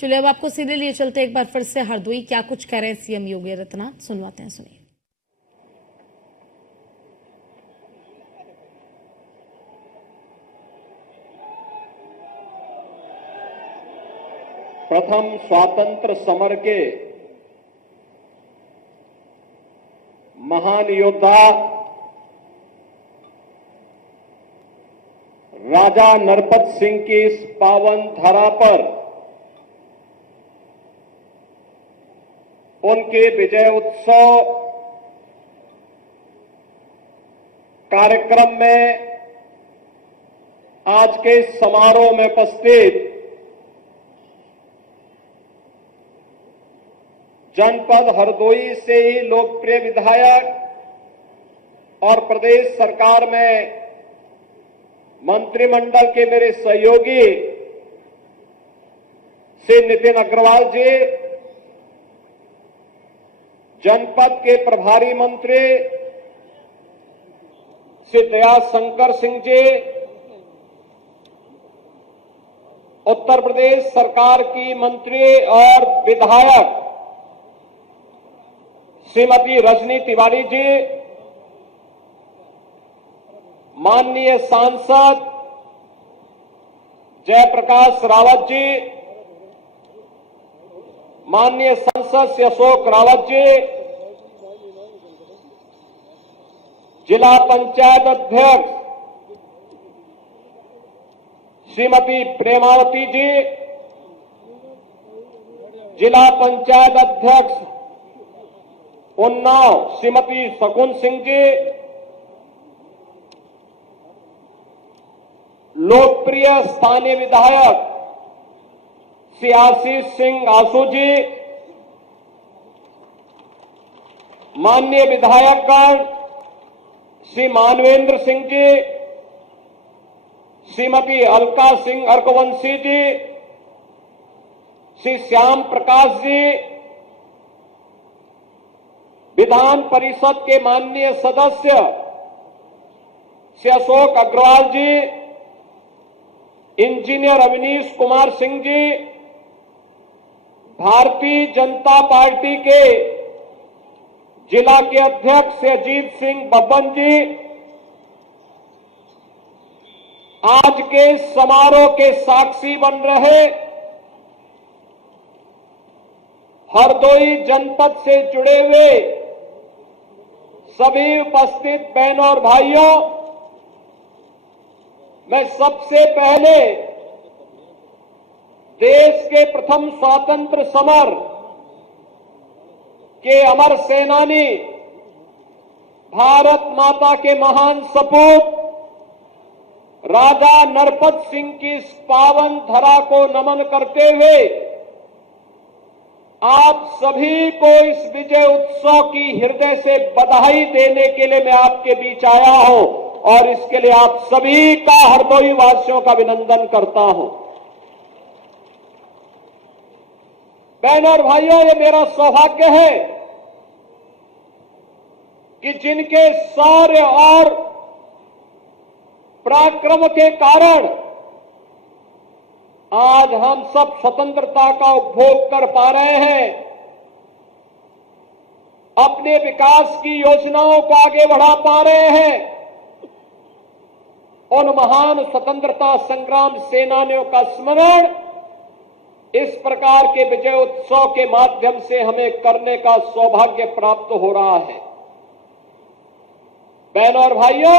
चलिए अब आपको सीधे लिए चलते एक बार फिर से हरदोई, क्या कुछ कह रहे हैं सीएम योगी आदित्यनाथ, सुनवाते हैं, सुनिए। प्रथम स्वातंत्र समर के महान योद्धा राजा नरपत सिंह की इस पावन धरा पर उनके विजय उत्सव कार्यक्रम में आज के समारोह में उपस्थित जनपद हरदोई से ही लोकप्रिय विधायक और प्रदेश सरकार में मंत्रिमंडल के मेरे सहयोगी श्री नितिन अग्रवाल जी, जनपद के प्रभारी मंत्री श्री दयाशंकर सिंह जी, उत्तर प्रदेश सरकार की मंत्री और विधायक श्रीमती रजनी तिवारी जी, माननीय सांसद जयप्रकाश रावत जी, माननीय सांसद श्री अशोक रावत जी, जिला पंचायत अध्यक्ष श्रीमती प्रेमावती जी, जिला पंचायत अध्यक्ष उन्नाव श्रीमती शकुन सिंह जी, लोकप्रिय स्थानीय विधायक श्री आशीष सिंह आसू जी, माननीय विधायकगण श्री मानवेंद्र सिंह जी, श्रीमती अलका सिंह अर्कवंशी जी, श्री श्याम प्रकाश जी, विधान परिषद के माननीय सदस्य श्री अशोक अग्रवाल जी, इंजीनियर अवनीश कुमार सिंह जी, भारतीय जनता पार्टी के जिला के अध्यक्ष श्री अजीत सिंह बब्बन जी, आज के समारोह के साक्षी बन रहे हरदोई जनपद से जुड़े हुए सभी उपस्थित बहनों और भाइयों, मैं सबसे पहले देश के प्रथम स्वतंत्र समर के अमर सेनानी, भारत माता के महान सपूत राजा नरपत सिंह की इस पावन धरा को नमन करते हुए आप सभी को इस विजय उत्सव की हृदय से बधाई देने के लिए मैं आपके बीच आया हूं और इसके लिए आप सभी का हरदोई वासियों का अभिनंदन करता हूं। बहनों और भाइयों, ये मेरा सौभाग्य है कि जिनके शौर्य और पराक्रम के कारण आज हम सब स्वतंत्रता का उपभोग कर पा रहे हैं, अपने विकास की योजनाओं को आगे बढ़ा पा रहे हैं, उन महान स्वतंत्रता संग्राम सेनानियों का स्मरण इस प्रकार के विजय उत्सव के माध्यम से हमें करने का सौभाग्य प्राप्त हो रहा है। बहनों और भाइयों,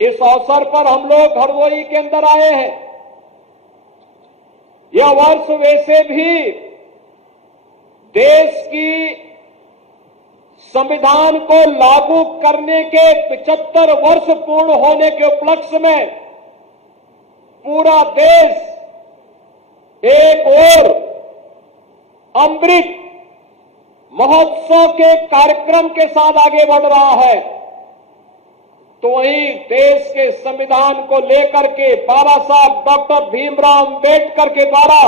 इस अवसर पर हम लोग हरदोई के अंदर आए हैं। यह वर्ष वैसे भी देश की संविधान को लागू करने के 75 वर्ष पूर्ण होने के उपलक्ष्य में पूरा देश एक ओर अमृत महोत्सव के कार्यक्रम के साथ आगे बढ़ रहा है, तो वहीं देश के संविधान को लेकर के बाबा साहब डॉक्टर भीमराव अंबेडकर के द्वारा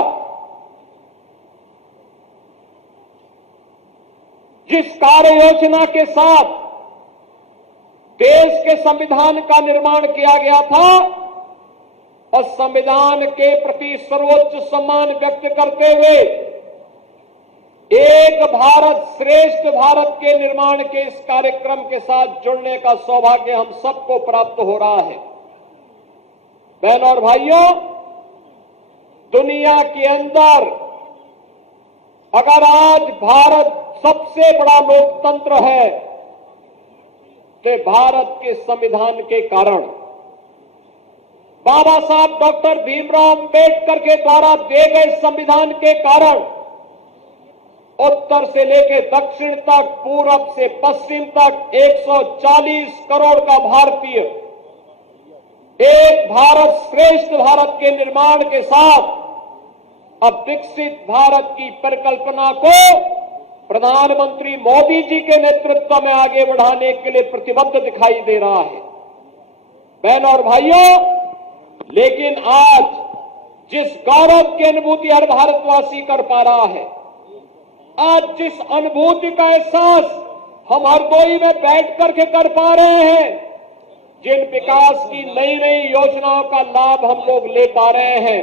जिस कार्य योजना के साथ देश के संविधान का निर्माण किया गया था, और संविधान के प्रति सर्वोच्च सम्मान व्यक्त करते हुए एक भारत श्रेष्ठ भारत के निर्माण के इस कार्यक्रम के साथ जुड़ने का सौभाग्य हम सबको प्राप्त हो रहा है। बहनों और भाइयों, दुनिया के अंदर अगर आज भारत सबसे बड़ा लोकतंत्र है तो भारत के संविधान के कारण, बाबा साहब डॉक्टर भीमराव अंबेडकर के द्वारा दिए गए संविधान के कारण उत्तर से लेकर दक्षिण तक, पूरब से पश्चिम तक 140 करोड़ का भारतीय एक भारत श्रेष्ठ भारत के निर्माण के साथ अब विकसित भारत की परिकल्पना को प्रधानमंत्री मोदी जी के नेतृत्व में आगे बढ़ाने के लिए प्रतिबद्ध दिखाई दे रहा है। बहनों और भाइयों, लेकिन आज जिस गौरव की अनुभूति हर भारतवासी कर पा रहा है, आज जिस अनुभूति का एहसास हम हरदोई में बैठ करके कर पा रहे हैं, जिन विकास की नई नई योजनाओं का लाभ हम लोग ले पा रहे हैं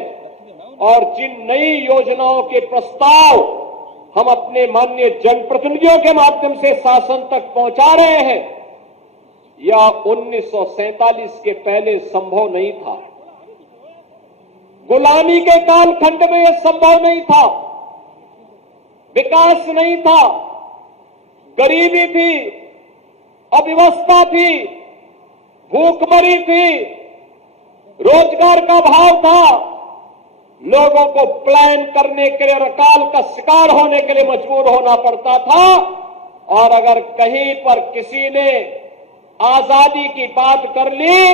और जिन नई योजनाओं के प्रस्ताव हम अपने माननीय जनप्रतिनिधियों के माध्यम से शासन तक पहुंचा रहे हैं, यह 1947 के पहले संभव नहीं था। गुलामी के कालखंड में यह संभव नहीं था। विकास नहीं था, गरीबी थी, अव्यवस्था थी, भूखमरी थी, रोजगार का अभाव था, लोगों को प्लान करने के लिए और अकाल का शिकार होने के लिए मजबूर होना पड़ता था। और अगर कहीं पर किसी ने आजादी की बात कर ली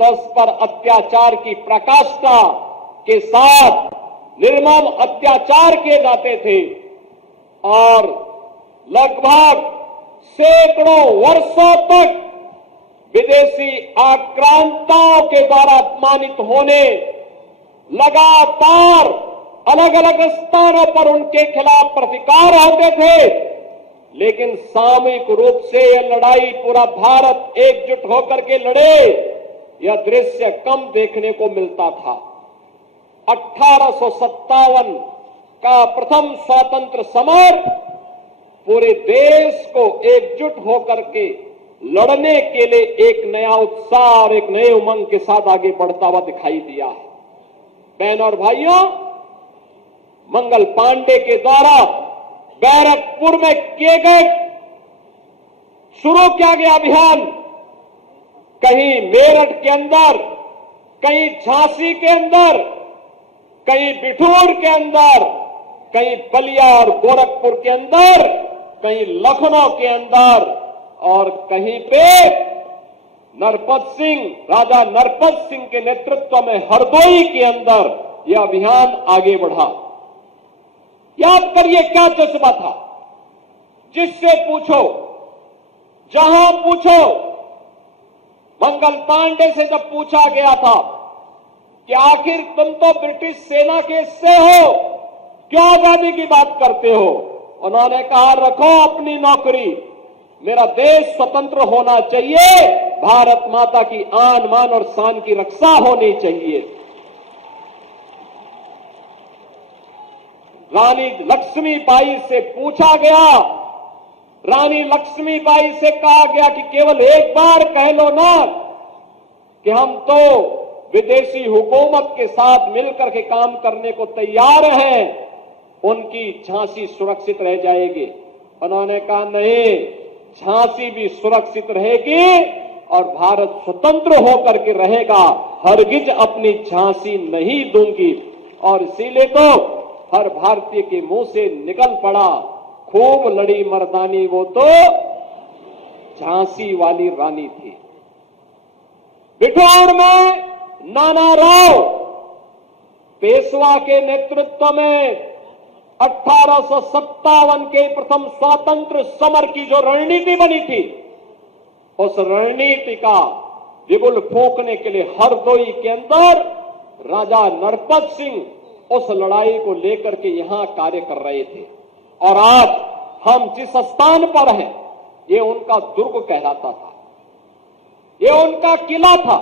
तो उस पर अत्याचार की प्रकाष्ठा के साथ निर्मम अत्याचार किए जाते थे और लगभग सैकड़ों वर्षों तक विदेशी आक्रांताओं के द्वारा अपमानित होने, लगातार अलग अलग स्थानों पर उनके खिलाफ प्रतिकार होते थे, लेकिन सामूहिक रूप से यह लड़ाई पूरा भारत एकजुट होकर के लड़े, यह दृश्य कम देखने को मिलता था। 1857 का प्रथम स्वतंत्र समर पूरे देश को एकजुट होकर के लड़ने के लिए एक नया उत्साह और एक नए उमंग के साथ आगे बढ़ता हुआ दिखाई दिया है। बहनों और भाइयों, मंगल पांडे के द्वारा बैरकपुर में किए गए शुरू किया गया अभियान कहीं मेरठ के अंदर, कहीं झांसी के अंदर, कहीं बिठूर के अंदर, कहीं बलिया और गोरखपुर के अंदर, कहीं लखनऊ के अंदर और कहीं पे राजा नरपत सिंह के नेतृत्व में हरदोई के अंदर यह अभियान आगे बढ़ा। याद करिए क्या जज्बा था। जिससे पूछो, जहां पूछो, मंगल पांडे से जब पूछा गया था कि आखिर तुम तो ब्रिटिश सेना के हिस्से हो, क्यों आजादी की बात करते हो, उन्होंने कहा रखो अपनी नौकरी, मेरा देश स्वतंत्र होना चाहिए, भारत माता की आन मान और शान की रक्षा होनी चाहिए। रानी लक्ष्मीबाई से पूछा गया, रानी लक्ष्मीबाई से कहा गया कि केवल एक बार कह लो ना कि हम तो विदेशी हुकूमत के साथ मिलकर के काम करने को तैयार हैं, उनकी झांसी सुरक्षित रह जाएगी। उन्होंने कहा नहीं, झांसी भी सुरक्षित रहेगी और भारत स्वतंत्र होकर के रहेगा, हरगिज अपनी झांसी नहीं दूंगी। और इसीलिए तो हर भारतीय के मुंह से निकल पड़ा, खूब लड़ी मर्दानी वो तो झांसी वाली रानी थी। बिठौर में नाना राव पेशवा के नेतृत्व में 1857 के प्रथम स्वातंत्र समर की जो रणनीति बनी थी, उस रणनीति का बिगुल फूंकने के लिए हरदोई के अंदर राजा नरपत सिंह उस लड़ाई को लेकर के यहां कार्य कर रहे थे। और आज हम जिस स्थान पर हैं, ये उनका दुर्ग कहलाता था, ये उनका किला था।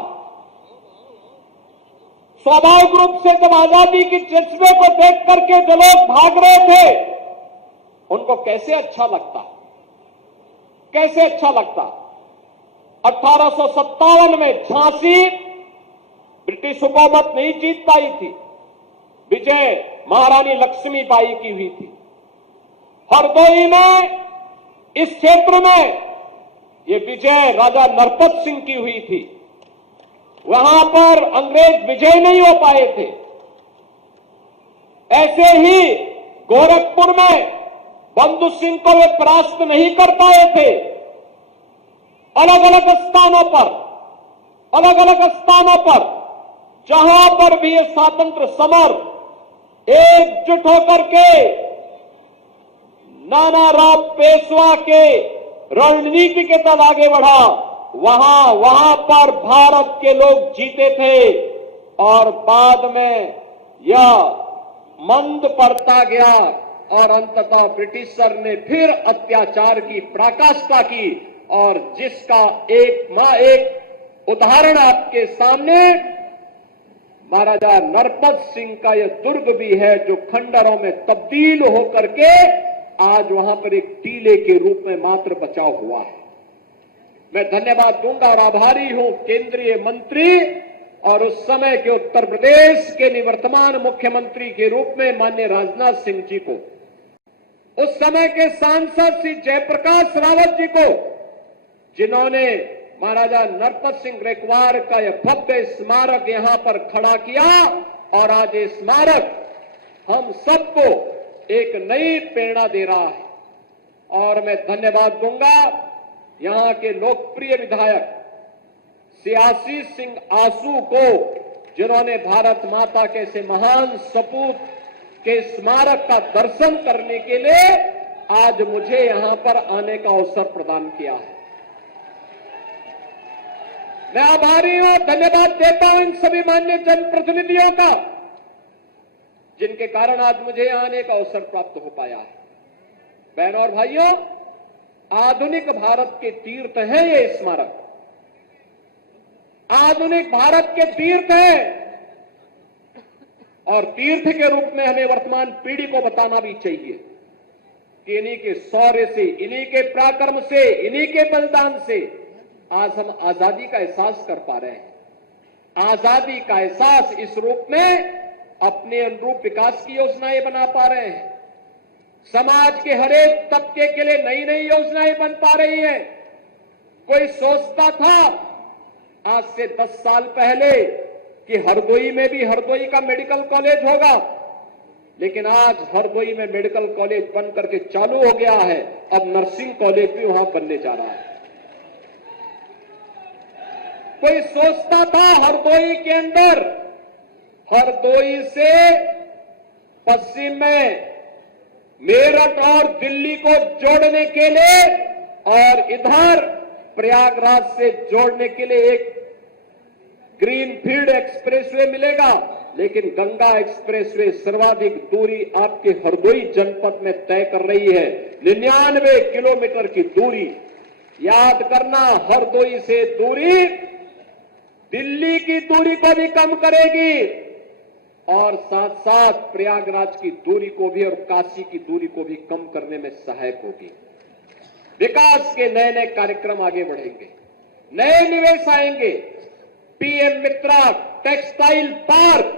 स्वाभाविक रूप से जब आजादी की जज्बे को देख करके जो लोग भाग रहे थे उनको कैसे अच्छा लगता, कैसे अच्छा लगता। 1857 में झांसी ब्रिटिश हुकूमत नहीं जीत पाई थी, विजय महारानी लक्ष्मीबाई की हुई थी। हरदोई में, इस क्षेत्र में ये विजय राजा नरपत सिंह की हुई थी। वहां पर अंग्रेज विजय नहीं हो पाए थे। ऐसे ही गोरखपुर में बंधु सिंह को वे परास्त नहीं कर पाए थे। अलग अलग स्थानों पर जहां पर भी ये स्वातंत्र समर एकजुट होकर के नानाराव पेशवा के रणनीति के तहत आगे बढ़ा, वहां पर भारत के लोग जीते थे और बाद में यह मंद पड़ता गया और अंततः ब्रिटिशर ने फिर अत्याचार की पराकाष्ठा की। और जिसका एक उदाहरण आपके सामने महाराजा नरपत सिंह का यह दुर्ग भी है, जो खंडरों में तब्दील होकर के आज वहां पर एक टीले के रूप में मात्र बचा हुआ है। मैं धन्यवाद दूंगा और आभारी हूं केंद्रीय मंत्री और उस समय के उत्तर प्रदेश के निवर्तमान मुख्यमंत्री के रूप में माननीय राजनाथ सिंह जी को, उस समय के सांसद श्री जयप्रकाश रावत जी को, जिन्होंने महाराजा नरपत सिंह ग्रेकवार का यह भव्य स्मारक यहां पर खड़ा किया। और आज ये स्मारक हम सबको एक नई प्रेरणा दे रहा है। और मैं धन्यवाद दूंगा यहां के लोकप्रिय विधायक श्री आशीष सिंह आसू को, जिन्होंने भारत माता के ऐसे महान सपूत के स्मारक का दर्शन करने के लिए आज मुझे यहां पर आने का अवसर प्रदान किया है। मैं आभारी हूं, धन्यवाद देता हूं इन सभी माननीय जनप्रतिनिधियों का, जिनके कारण आज मुझे यहां आने का अवसर प्राप्त हो पाया है। बहनों और भाइयों, आधुनिक भारत के तीर्थ है ये स्मारक, आधुनिक भारत के तीर्थ है। और तीर्थ के रूप में हमें वर्तमान पीढ़ी को बताना भी चाहिए कि इन्हीं के शौर्य से, इन्हीं के पराक्रम से, इन्हीं के बलिदान से आज हम आजादी का एहसास कर पा रहे हैं। आजादी का एहसास इस रूप में अपने अनुरूप विकास की योजनाएं बना पा रहे हैं। समाज के हर एक तबके के लिए नई नई योजनाएं बन पा रही हैं। कोई सोचता था आज से 10 साल पहले कि हरदोई में भी हरदोई का मेडिकल कॉलेज होगा, लेकिन आज हरदोई में मेडिकल कॉलेज बन करके चालू हो गया है। अब नर्सिंग कॉलेज भी वहां बनने जा रहा है। कोई सोचता था हरदोई के अंदर, हरदोई से पश्चिम में मेरठ और दिल्ली को जोड़ने के लिए और इधर प्रयागराज से जोड़ने के लिए एक ग्रीनफील्ड एक्सप्रेसवे मिलेगा, लेकिन गंगा एक्सप्रेसवे सर्वाधिक दूरी आपके हरदोई जनपद में तय कर रही है। 99 किलोमीटर की दूरी। याद करना, हरदोई से दूरी दिल्ली की दूरी को भी कम करेगी और साथ साथ प्रयागराज की दूरी को भी और काशी की दूरी को भी कम करने में सहायक होगी। विकास के नए नए कार्यक्रम आगे बढ़ेंगे, नए निवेश आएंगे। पीएम मित्रा टेक्सटाइल पार्क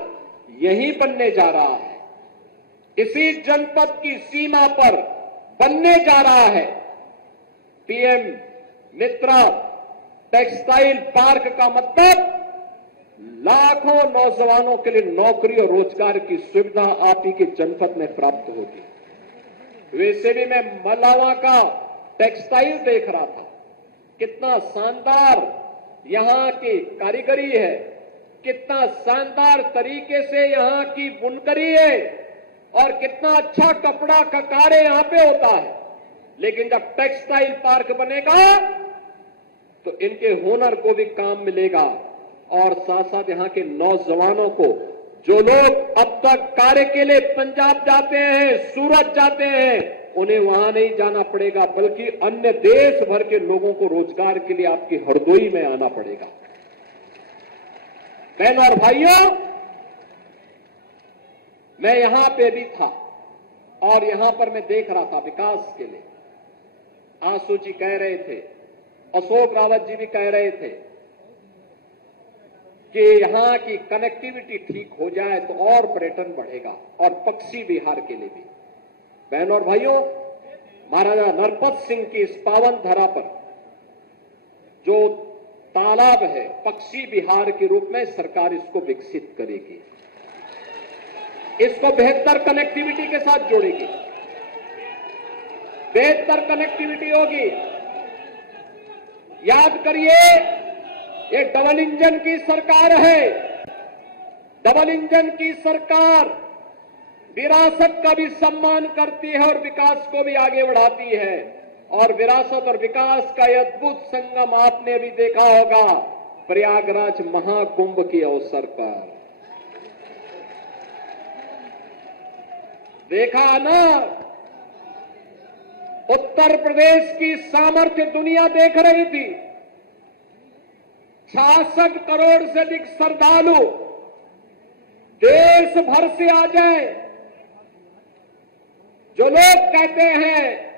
यहीं बनने जा रहा है, इसी जनपद की सीमा पर बनने जा रहा है। पीएम मित्रा टेक्सटाइल पार्क का मतलब लाखों नौजवानों के लिए नौकरी और रोजगार की सुविधा आप ही के जनपद में प्राप्त होगी। वैसे भी मैं मलावा का टेक्सटाइल देख रहा था, कितना शानदार यहां की कारीगरी है, कितना शानदार तरीके से यहां की बुनकरी है और कितना अच्छा कपड़ा का कार्य यहां पे होता है। लेकिन जब टेक्सटाइल पार्क बनेगा तो इनके हुनर को भी काम मिलेगा और साथ साथ यहां के नौजवानों को, जो लोग अब तक कार्य के लिए पंजाब जाते हैं, सूरत जाते हैं, उन्हें वहां नहीं जाना पड़ेगा, बल्कि अन्य देश भर के लोगों को रोजगार के लिए आपकी हरदोई में आना पड़ेगा। बहनों और भाइयों, मैं यहां पे भी था और यहां पर मैं देख रहा था विकास के लिए। आंसू जी कह रहे थे, अशोक रावत जी भी कह रहे थे कि यहां की कनेक्टिविटी ठीक हो जाए तो और पर्यटन बढ़ेगा, और पक्षी विहार के लिए भी। बहनों और भाइयों, महाराजा नरपत सिंह की इस पावन धरा पर जो तालाब है, पक्षी विहार के रूप में सरकार इसको विकसित करेगी, इसको बेहतर कनेक्टिविटी के साथ जोड़ेगी, बेहतर कनेक्टिविटी होगी। याद करिए, ये डबल इंजन की सरकार है। डबल इंजन की सरकार विरासत का भी सम्मान करती है और विकास को भी आगे बढ़ाती है। और विरासत और विकास का यह अद्भुत संगम आपने भी देखा होगा प्रयागराज महाकुंभ के अवसर पर। देखा ना, उत्तर प्रदेश की सामर्थ्य दुनिया देख रही थी। 66 करोड़ से अधिक श्रद्धालु देश भर से आ जाए। जो लोग कहते हैं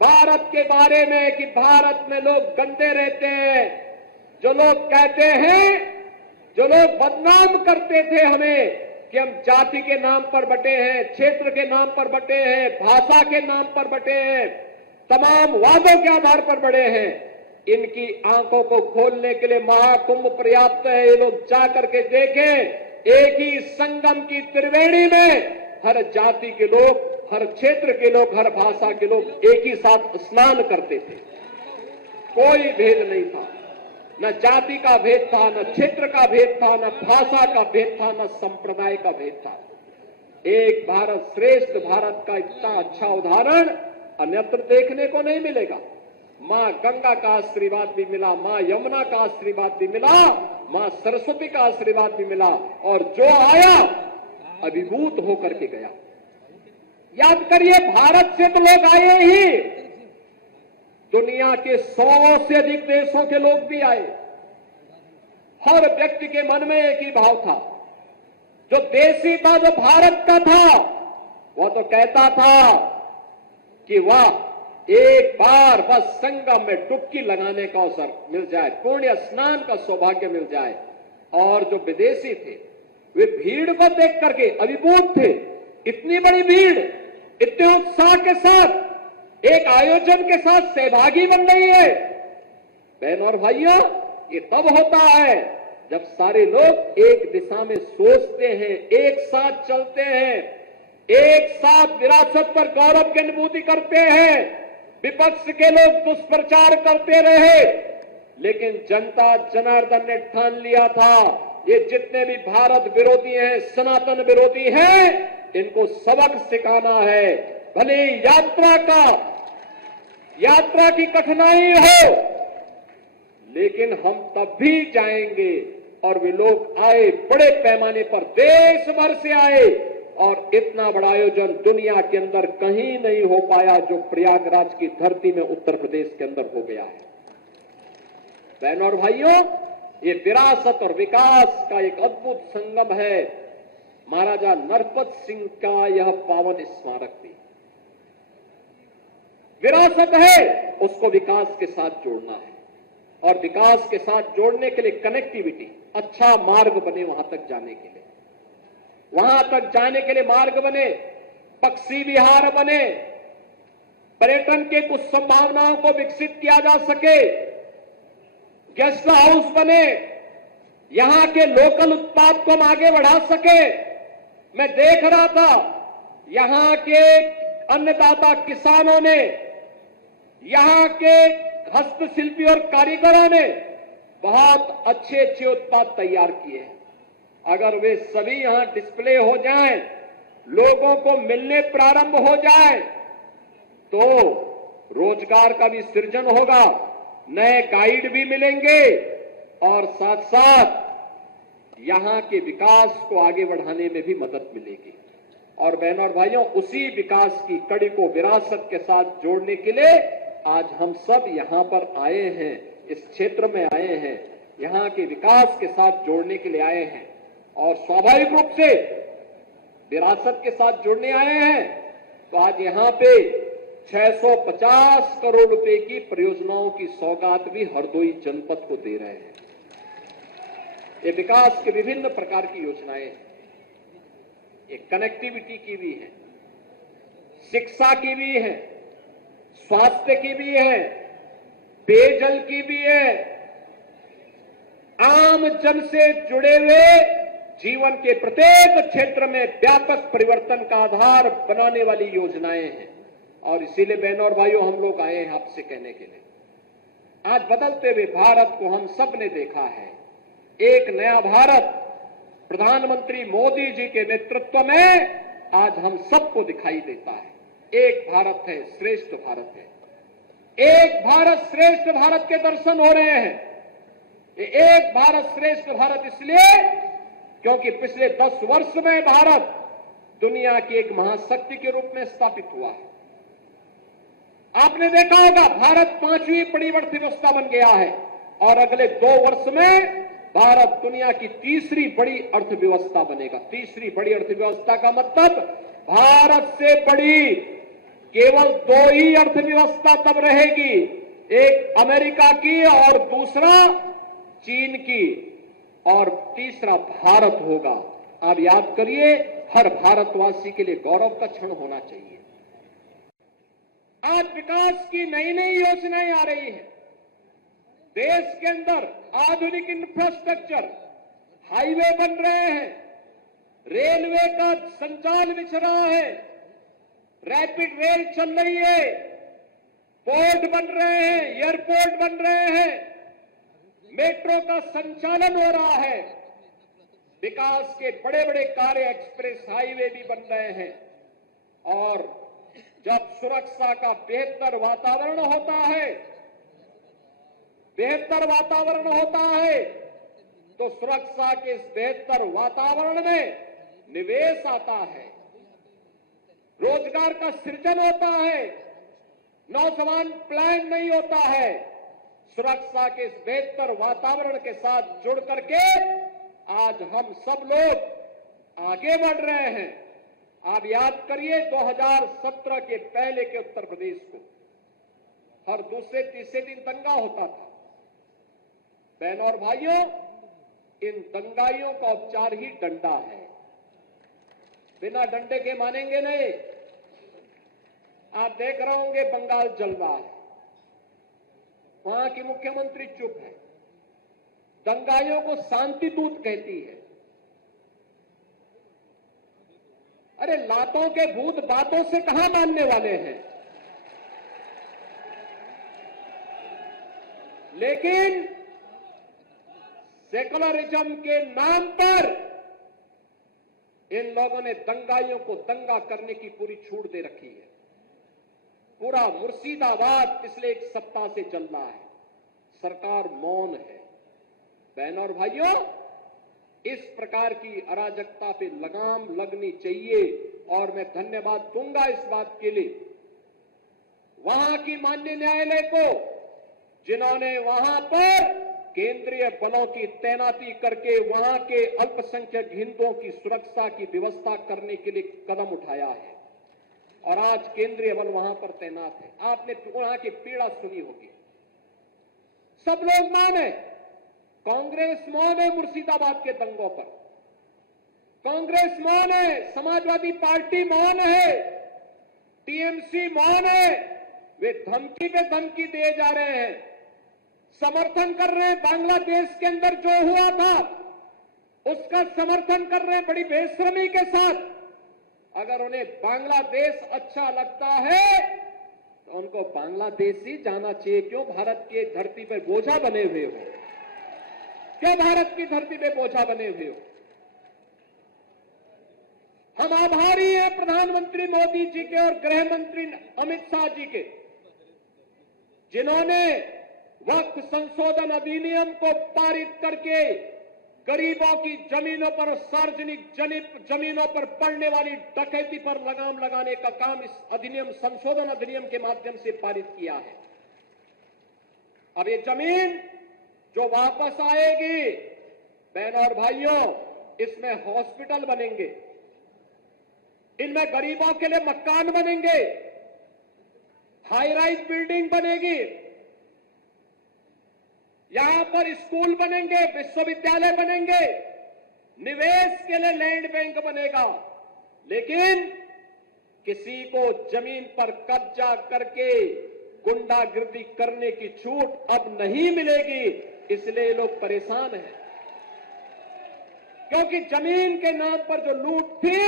भारत के बारे में कि भारत में लोग गंदे रहते हैं, जो लोग कहते हैं, जो लोग बदनाम करते थे हमें कि हम जाति के नाम पर बटे हैं, क्षेत्र के नाम पर बटे हैं, भाषा के नाम पर बटे हैं, तमाम वादों के आधार पर बड़े हैं, इनकी आंखों को खोलने के लिए महाकुंभ पर्याप्त है। ये लोग जा करके देखें, एक ही संगम की त्रिवेणी में हर जाति के लोग, हर क्षेत्र के लोग, हर भाषा के लोग एक ही साथ स्नान करते थे। कोई भेद नहीं था, न जाति का भेद था, न क्षेत्र का भेद था, न भाषा का भेद था, न संप्रदाय का भेद था। एक भारत श्रेष्ठ भारत का इतना अच्छा उदाहरण अन्यत्र देखने को नहीं मिलेगा। मां गंगा का आशीर्वाद भी मिला, मां यमुना का आशीर्वाद भी मिला, मां सरस्वती का आशीर्वाद भी मिला, और जो आया अभिभूत होकर के गया। याद करिए, भारत से तो लोग आए ही, दुनिया के 100 से अधिक देशों के लोग भी आए। हर व्यक्ति के मन में एक ही भाव था, जो देशी था, जो भारत का था, वह तो कहता था कि वाह, एक बार बस संगम में डुबकी लगाने का अवसर मिल जाए, पुण्य स्नान का सौभाग्य मिल जाए। और जो विदेशी थे वे भीड़ को देख करके अभिभूत थे। इतनी बड़ी भीड़, इतने उत्साह के साथ एक आयोजन के साथ सहभागी बन रही है। बहनों और भाइयों, ये तब होता है जब सारे लोग एक दिशा में सोचते हैं, एक साथ चलते हैं, एक साथ विरासत पर गौरव की अनुभूति करते हैं। विपक्ष के लोग दुष्प्रचार करते रहे, लेकिन जनता जनार्दन ने ठान लिया था, ये जितने भी भारत विरोधी हैं, सनातन विरोधी हैं, इनको सबक सिखाना है। भले यात्रा की कठिनाई हो, लेकिन हम तब भी जाएंगे। और वे लोग आए, बड़े पैमाने पर देश भर से आए, और इतना बड़ा आयोजन दुनिया के अंदर कहीं नहीं हो पाया जो प्रयागराज की धरती में उत्तर प्रदेश के अंदर हो गया है। बहनों और भाइयों, ये विरासत और विकास का एक अद्भुत संगम है। महाराजा नरपत सिंह का यह पावन स्मारक भी विरासत है, उसको विकास के साथ जोड़ना है। और विकास के साथ जोड़ने के लिए कनेक्टिविटी, अच्छा मार्ग बने वहां तक जाने के लिए, वहां तक जाने के लिए मार्ग बने, पक्षी विहार बने, पर्यटन के कुछ संभावनाओं को विकसित किया जा सके, गेस्ट हाउस बने, यहां के लोकल उत्पाद को हम आगे बढ़ा सके। मैं देख रहा था यहां के अन्नदाता किसानों ने, यहां के हस्तशिल्पी और कारीगरों ने बहुत अच्छे अच्छे उत्पाद तैयार किए हैं। अगर वे सभी यहां डिस्प्ले हो जाएं, लोगों को मिलने प्रारंभ हो जाए, तो रोजगार का भी सृजन होगा, नए गाइड भी मिलेंगे, और साथ साथ यहां के विकास को आगे बढ़ाने में भी मदद मिलेगी। और बहनों और भाइयों, उसी विकास की कड़ी को विरासत के साथ जोड़ने के लिए आज हम सब यहां पर आए हैं, इस क्षेत्र में आए हैं, यहां के विकास के साथ जोड़ने के लिए आए हैं। और स्वाभाविक रूप से विरासत के साथ जुड़ने आए हैं, तो आज यहां पे 650 करोड़ रुपए की परियोजनाओं की सौगात भी हरदोई जनपद को दे रहे हैं। ये विकास के विभिन्न प्रकार की योजनाएं हैं, ये कनेक्टिविटी की भी है, शिक्षा की भी है, स्वास्थ्य की भी है, पेयजल की भी है, आम जन से जुड़े हुए जीवन के प्रत्येक क्षेत्र में व्यापक परिवर्तन का आधार बनाने वाली योजनाएं हैं। और इसीलिए बहनों और भाइयों, हम लोग आए हैं आपसे कहने के लिए, आज बदलते हुए भारत को हम सब ने देखा है। एक नया भारत प्रधानमंत्री मोदी जी के नेतृत्व में आज हम सबको दिखाई देता है। एक भारत है, श्रेष्ठ भारत है। एक भारत श्रेष्ठ भारत के दर्शन हो रहे हैं। ये एक भारत श्रेष्ठ भारत इसलिए क्योंकि पिछले 10 वर्ष में भारत दुनिया की एक महाशक्ति के रूप में स्थापित हुआ है। आपने देखा होगा, भारत 5वीं बड़ी अर्थव्यवस्था बन गया है और अगले 2 वर्ष में भारत दुनिया की 3री बड़ी अर्थव्यवस्था बनेगा। 3री बड़ी अर्थव्यवस्था का मतलब भारत से बड़ी केवल 2 ही अर्थव्यवस्था तब रहेगी, एक अमेरिका की और दूसरा चीन की, और तीसरा भारत होगा। आप याद करिए, हर भारतवासी के लिए गौरव का क्षण होना चाहिए। आज विकास की नई नई योजनाएं आ रही हैं। देश के अंदर आधुनिक इंफ्रास्ट्रक्चर, हाईवे बन रहे हैं, रेलवे का संचार बिछ रहा है, रैपिड रेल चल रही है, पोर्ट बन रहे हैं, एयरपोर्ट बन रहे हैं, मेट्रो का संचालन हो रहा है, विकास के बड़े बड़े कार्य, एक्सप्रेस हाईवे भी बन रहे हैं। और जब सुरक्षा का बेहतर वातावरण होता है, तो सुरक्षा के इस बेहतर वातावरण में निवेश आता है, रोजगार का सृजन होता है, नौजवान प्लान नहीं होता है। सुरक्षा के इस बेहतर वातावरण के साथ जुड़ करके आज हम सब लोग आगे बढ़ रहे हैं। आप याद करिए, 2017 के पहले के उत्तर प्रदेश को हर दूसरे तीसरे दिन दंगा होता था। बहनों और भाइयों, इन दंगाइयों का उपचार ही डंडा है। बिना डंडे के मानेंगे नहीं। आप देख रहे होंगे, बंगाल जल रहा है, वहां की मुख्यमंत्री चुप है, दंगाइयों को शांति दूत कहती है। अरे लातों के भूत बातों से कहां मानने वाले हैं। लेकिन सेकुलरिज्म के नाम पर इन लोगों ने दंगाइयों को दंगा करने की पूरी छूट दे रखी है। पूरा मुर्शिदाबाद पिछले 1 सप्ताह से चल रहा है, सरकार मौन है। बहनों और भाइयों, इस प्रकार की अराजकता पे लगाम लगनी चाहिए और मैं धन्यवाद दूंगा इस बात के लिए वहां की माननीय न्यायालय को, जिन्होंने वहां पर केंद्रीय बलों की तैनाती करके वहां के अल्पसंख्यक हिंदुओं की सुरक्षा की व्यवस्था करने के लिए कदम उठाया है और आज केंद्रीय बल वहां पर तैनात है। आपने वहां की पीड़ा सुनी होगी, सब लोग मौन है। कांग्रेस मौन है मुर्शिदाबाद के दंगों पर, कांग्रेस मौन है, समाजवादी पार्टी मौन है, टीएमसी मौन है। वे धमकी पे धमकी दिए जा रहे हैं, समर्थन कर रहे हैं। बांग्लादेश के अंदर जो हुआ था उसका समर्थन कर रहे हैं बड़ी बेशर्मी के साथ। अगर उन्हें बांग्लादेश अच्छा लगता है तो उनको बांग्लादेश ही जाना चाहिए। क्यों भारत की धरती पर बोझा बने हुए हो? क्यों भारत की धरती पे बोझा बने हुए हो? हम आभारी हैं प्रधानमंत्री मोदी जी के और गृह मंत्री अमित शाह जी के, जिन्होंने वक्फ संशोधन अधिनियम को पारित करके गरीबों की जमीनों पर, सार्वजनिक जमीनों पर पड़ने वाली डकैती पर लगाम लगाने का काम इस अधिनियम, संशोधन अधिनियम के माध्यम से पारित किया है। अब ये जमीन जो वापस आएगी, बहनों और भाइयों, इसमें हॉस्पिटल बनेंगे, इनमें गरीबों के लिए मकान बनेंगे, हाई राइज बिल्डिंग बनेगी, यहां पर स्कूल बनेंगे, विश्वविद्यालय बनेंगे, निवेश के लिए लैंड बैंक बनेगा। लेकिन किसी को जमीन पर कब्जा करके गुंडागिर्दी करने की छूट अब नहीं मिलेगी, इसलिए लोग परेशान हैं। क्योंकि जमीन के नाम पर जो लूट थी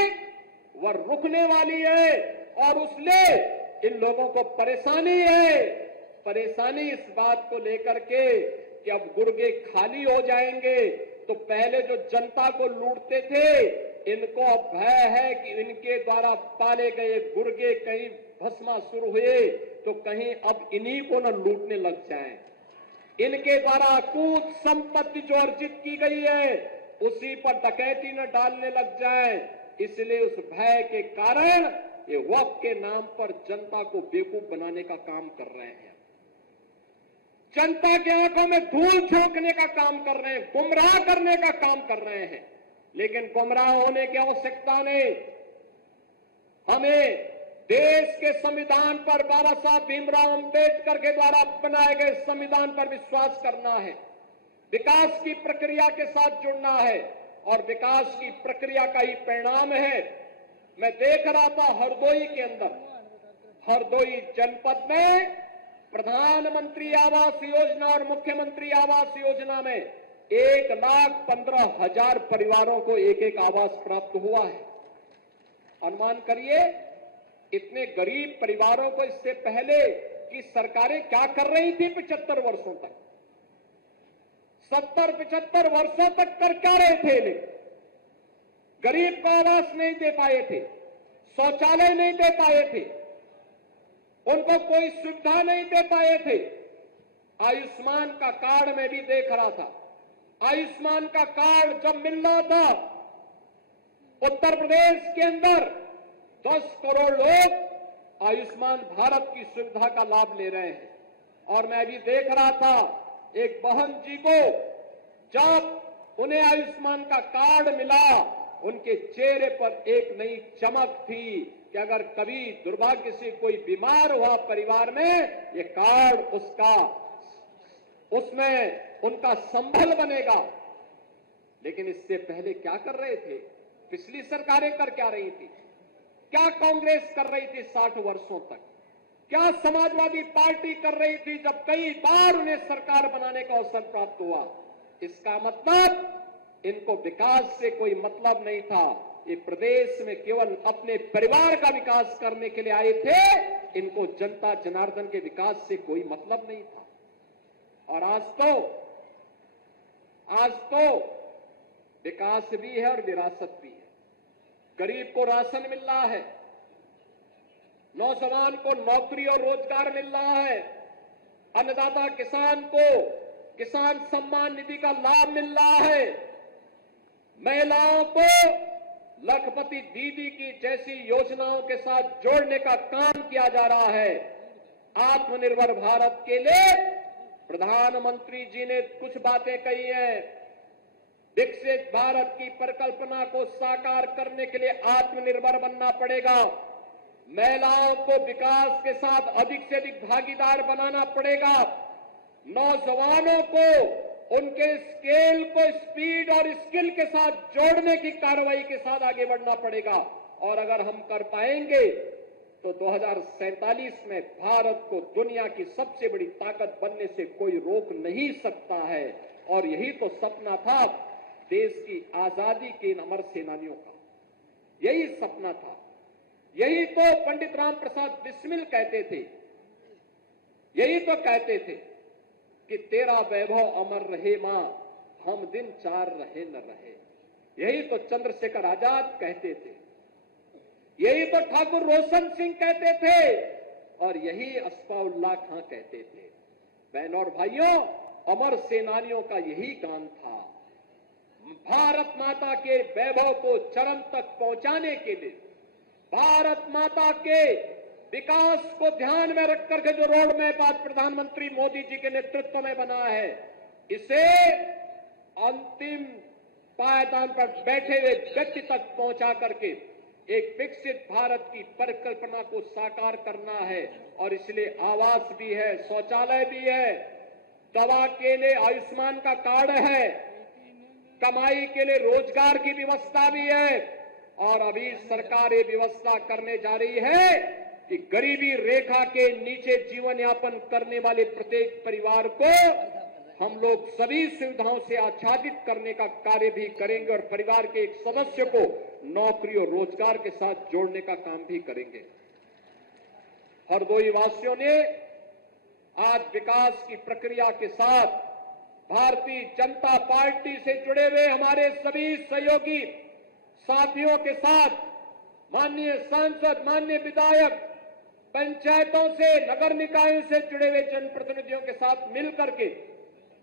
वह रुकने वाली है और उसलिए इन लोगों को परेशानी है। परेशानी इस बात को लेकर के कि अब गुर्गे खाली हो जाएंगे, तो पहले जो जनता को लूटते थे इनको अब भय है कि इनके द्वारा पाले गए गुर्गे कहीं भस्मासुर हुए तो कहीं अब इन्हीं को न लूटने लग जाएं। इनके द्वारा अकूत संपत्ति जो अर्जित की गई है उसी पर डकैती न डालने लग जाए, इसलिए उस भय के कारण ये वक्फ के नाम पर जनता को बेवकूफ बनाने का काम कर रहे हैं, जनता के आंखों में धूल झोंकने का काम कर रहे हैं, गुमराह करने का काम कर रहे हैं। लेकिन गुमराह होने की आवश्यकता नहीं। हमें देश के संविधान पर, बाबा साहब भीमराव अंबेडकर के द्वारा बनाए गए संविधान पर विश्वास करना है, विकास की प्रक्रिया के साथ जुड़ना है और विकास की प्रक्रिया का ही परिणाम है। मैं देख रहा था हरदोई के अंदर, हरदोई जनपद में प्रधानमंत्री आवास योजना और मुख्यमंत्री आवास योजना में 1,15,000 परिवारों को एक एक आवास प्राप्त हुआ है। अनुमान करिए इतने गरीब परिवारों को इससे पहले की सरकारें क्या कर रही थी 75 वर्षों तक, 70-75 वर्षों तक कर क्या रहे थे? लेकिन गरीब को आवास नहीं दे पाए थे, शौचालय नहीं दे पाए थे, उनको कोई सुविधा नहीं दे पाए थे। आयुष्मान का कार्ड मैं भी देख रहा था, आयुष्मान का कार्ड जब मिल रहा था उत्तर प्रदेश के अंदर 10 करोड़ लोग आयुष्मान भारत की सुविधा का लाभ ले रहे हैं। और मैं भी देख रहा था एक बहन जी को जब उन्हें आयुष्मान का कार्ड मिला उनके चेहरे पर एक नई चमक थी कि अगर कभी दुर्भाग्य से कोई बीमार हुआ परिवार में, ये कार्ड उसमें उनका संबल बनेगा। लेकिन इससे पहले क्या कर रहे थे? पिछली सरकारें कर क्या रही थी? क्या कांग्रेस कर रही थी 60 वर्षों तक? क्या समाजवादी पार्टी कर रही थी जब कई बार उन्हें सरकार बनाने का अवसर प्राप्त हुआ? इसका मतलब इनको विकास से कोई मतलब नहीं था। ये प्रदेश में केवल अपने परिवार का विकास करने के लिए आए थे, इनको जनता जनार्दन के विकास से कोई मतलब नहीं था। और आज तो विकास भी है और विरासत भी है। गरीब को राशन मिल रहा है, नौजवान को नौकरी और रोजगार मिल रहा है, अन्नदाता किसान को किसान सम्मान निधि का लाभ मिल रहा है, महिलाओं को लखपति दीदी की जैसी योजनाओं के साथ जोड़ने का काम किया जा रहा है। आत्मनिर्भर भारत के लिए प्रधानमंत्री जी ने कुछ बातें कही हैं। विकसित भारत की परिकल्पना को साकार करने के लिए आत्मनिर्भर बनना पड़ेगा। महिलाओं को विकास के साथ अधिक से अधिक भागीदार बनाना पड़ेगा। नौजवानों को उनके स्केल को स्पीड और स्किल के साथ जोड़ने की कार्रवाई के साथ आगे बढ़ना पड़ेगा। और अगर हम कर पाएंगे तो 2047 में भारत को दुनिया की सबसे बड़ी ताकत बनने से कोई रोक नहीं सकता है। और यही तो सपना था देश की आजादी के इन अमर सेनानियों का, यही सपना था। यही तो पंडित राम प्रसाद बिस्मिल कहते थे, यही तो कहते थे कि तेरा वैभव अमर रहे मां, हम दिन चार रहे न रहे। यही तो चंद्रशेखर आजाद कहते थे, यही तो ठाकुर रोशन सिंह कहते थे और यही अस्फाउल्लाह खां कहते थे। बहनों और भाइयों, अमर सेनानियों का यही गान था। भारत माता के वैभव को चरम तक पहुंचाने के लिए, भारत माता के विकास को ध्यान में रख करके जो रोड मैप आज प्रधानमंत्री मोदी जी के नेतृत्व में बना है, इसे अंतिम पायदान पर बैठे हुए व्यक्ति तक पहुंचा करके एक विकसित भारत की परिकल्पना को साकार करना है। और इसलिए आवास भी है, शौचालय भी है, दवा के लिए आयुष्मान का कार्ड है, कमाई के लिए रोजगार की व्यवस्था भी है। और अभी सरकार ये व्यवस्था करने जा रही है कि गरीबी रेखा के नीचे जीवन यापन करने वाले प्रत्येक परिवार को हम लोग सभी सुविधाओं से आच्छादित करने का कार्य भी करेंगे और परिवार के एक सदस्य को नौकरी और रोजगार के साथ जोड़ने का काम भी करेंगे। हरदोई वासियों ने आज विकास की प्रक्रिया के साथ भारतीय जनता पार्टी से जुड़े हुए हमारे सभी सहयोगी साथियों के साथ, माननीय सांसद, माननीय विधायक, पंचायतों से, नगर निकायों से जुड़े हुए जनप्रतिनिधियों के साथ मिलकर के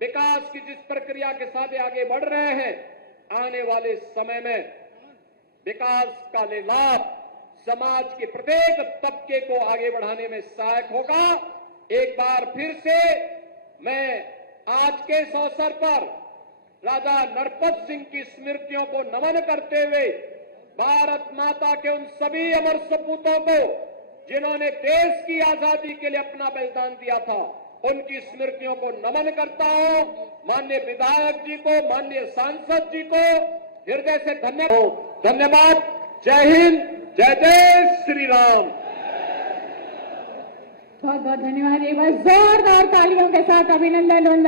विकास की जिस प्रक्रिया के साथ आगे बढ़ रहे हैं, आने वाले समय में विकास का लाभ समाज के प्रत्येक तबके को आगे बढ़ाने में सहायक होगा। एक बार फिर से मैं आज के इस अवसर पर राजा नरपत सिंह की स्मृतियों को नमन करते हुए भारत माता के उन सभी अमर सपूतों को जिन्होंने देश की आजादी के लिए अपना बलिदान दिया था, उनकी स्मृतियों को नमन करता हूं। माननीय विधायक जी को, माननीय सांसद जी को हृदय से धन्यवाद। जय हिंद, जय देश श्री राम। बहुत बहुत धन्यवाद। एक बार जोरदार तालियों के साथ अभिनंदन उन